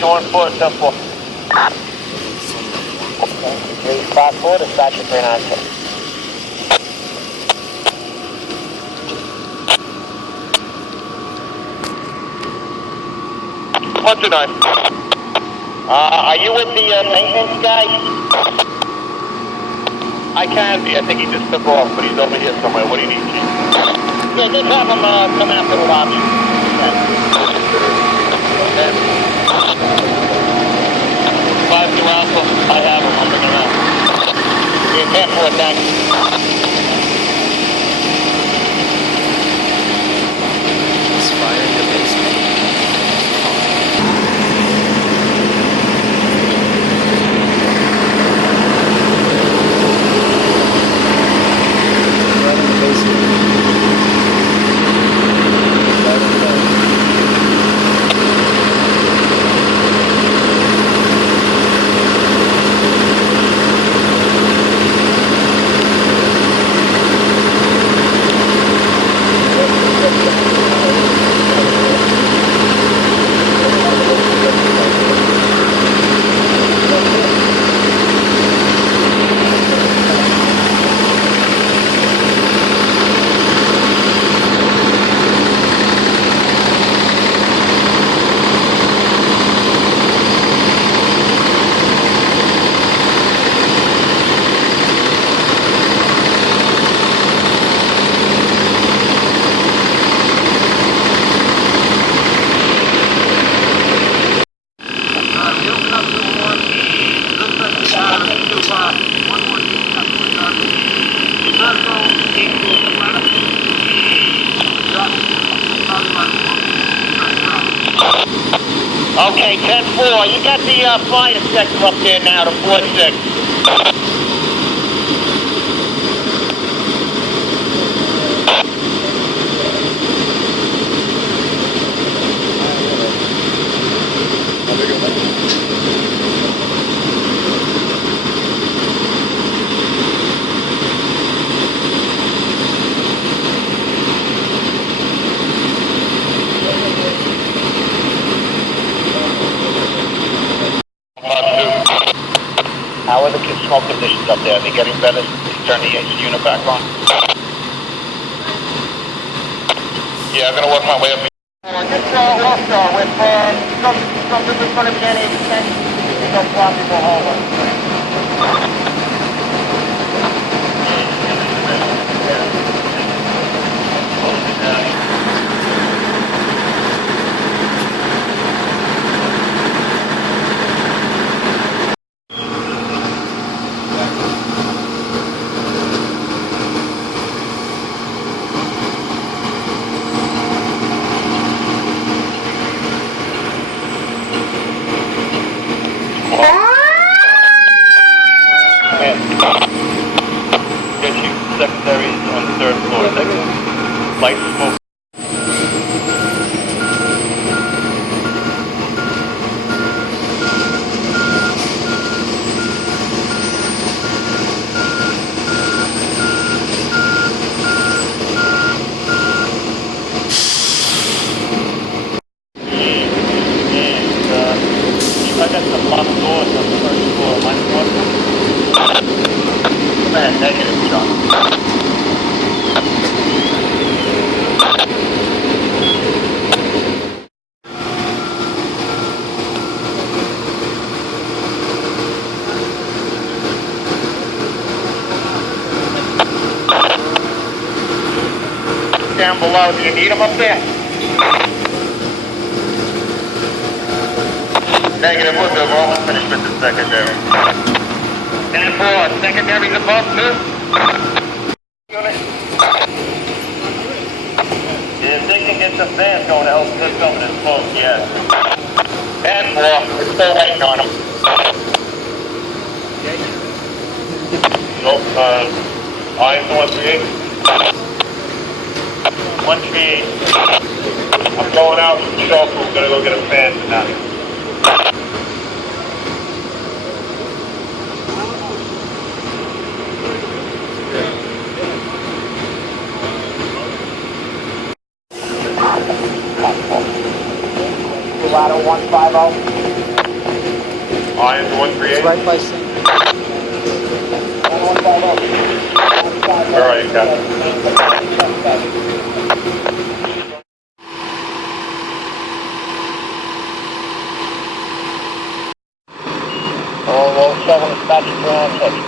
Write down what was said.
Join 4, 10-4. 354 to Section 396. What's your name? Are you with the maintenance guy? I can be. I think he just took off, but he's over here somewhere. What do you need, Chief? Yeah, just have him come after the lobby. Okay. 5-2 Alpha. I have him. I'm bringing him out. You're 10-4, thanks. He's firing the basement. Okay, 10-4, you got the fire sector up there now to 4-6. How are the smoke conditions up there? Are they getting better since you turned the unit back on? Yeah, I'm going to work my way up. This also with something that's going to be any extension, there's no possible over. Get you secondaries on the 3rd floor. Thank you. Light smoke. I got some locked doors on the 1st floor. Mind you, Man, negative, John. Down below, do you need them up there? Negative, we're good. We're almost finished with the secondary. 10-4, secondaries above, too? Unit. Yeah, if they can get some fans going to help put some of this smoke, yes. 10-4, we're still waiting on them. Nope, I'm 138. 138. I'm going out with the chauffeur. We're gonna go get a fan tonight. Colorado 150. I am 138. It's right by St. Where are you, Captain? All 7 is matching ground check.